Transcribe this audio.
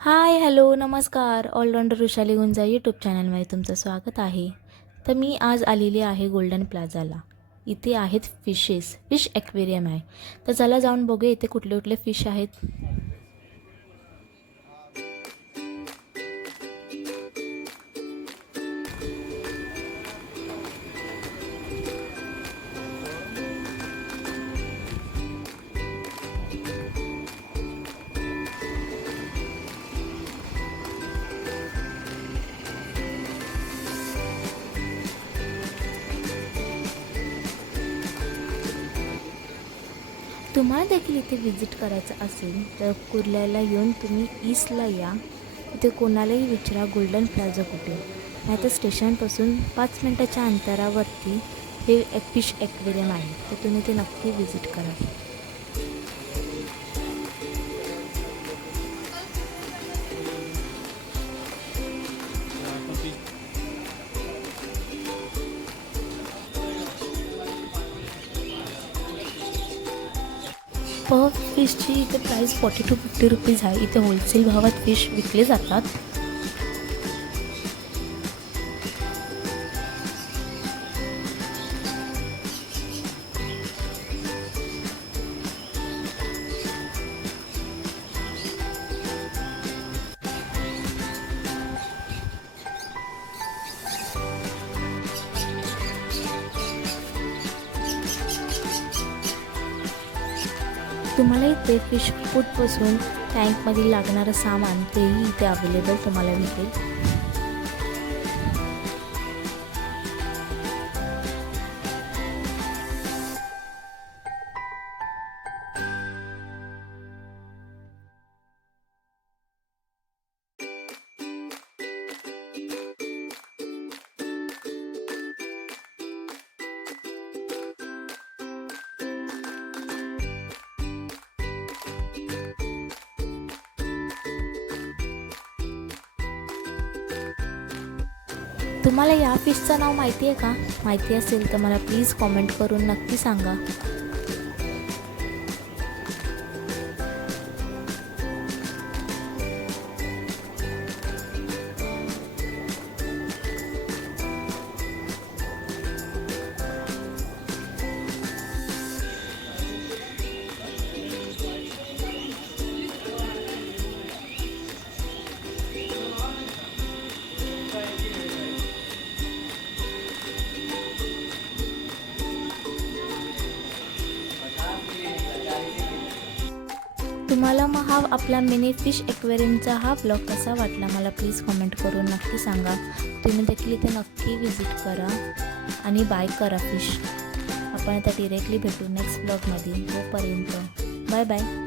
हाय, hello, नमस्कार. All-rounder Vrushali गुंजा YouTube चॅनलमध्ये तुमचं स्वागत आहे. तर मी आज आलेली आहे गोल्डन प्लाझाला. इथे आहेत फिश ॲक्वेरियम आहे. तर चला जाऊन बघूया इथे कुठले कुठले फिश आहेत. तुम्हाला देखील इथे व्हिजिट करायचं असेल तर कुर्ल्याला येऊन तुम्ही ईस्टला या. इथे कोणालाही विचारा गोल्डन प्लाझा कुठे. नाहीतर स्टेशनपासून 5 मिनटाच्या अंतरावरती हे फिश ॲक्वेरियम आहे. तर तुम्ही ते नक्की व्हिजिट करा. पर फिशची इथे प्राईस 40 to 50 रुपीज आहे. इथे होलसेल भावात फिश विकले जातात. तुम्हाला इथे फिश फूडपासून टँकमध्ये लागणारं सामान तेही इथे अवेलेबल तुम्हाला मिळेल. तुम्हाला या फिशचं नाव माहिती आहे का? माहिती असेल तर मला प्लीज कॉमेंट करून नक्की सांगा. तुम्हाला मग हा आपला मिनी फिश ॲक्वेरियमचा हा ब्लॉग कसा वाटला मला प्लीज कमेंट करून नक्की सांगा. तुम्ही देखील इथे नक्की व्हिजिट करा आणि बाय करा फिश. आपण आता डिरेक्टली भेटू नेक्स्ट ब्लॉगमध्ये. तोपर्यंत बाय बाय.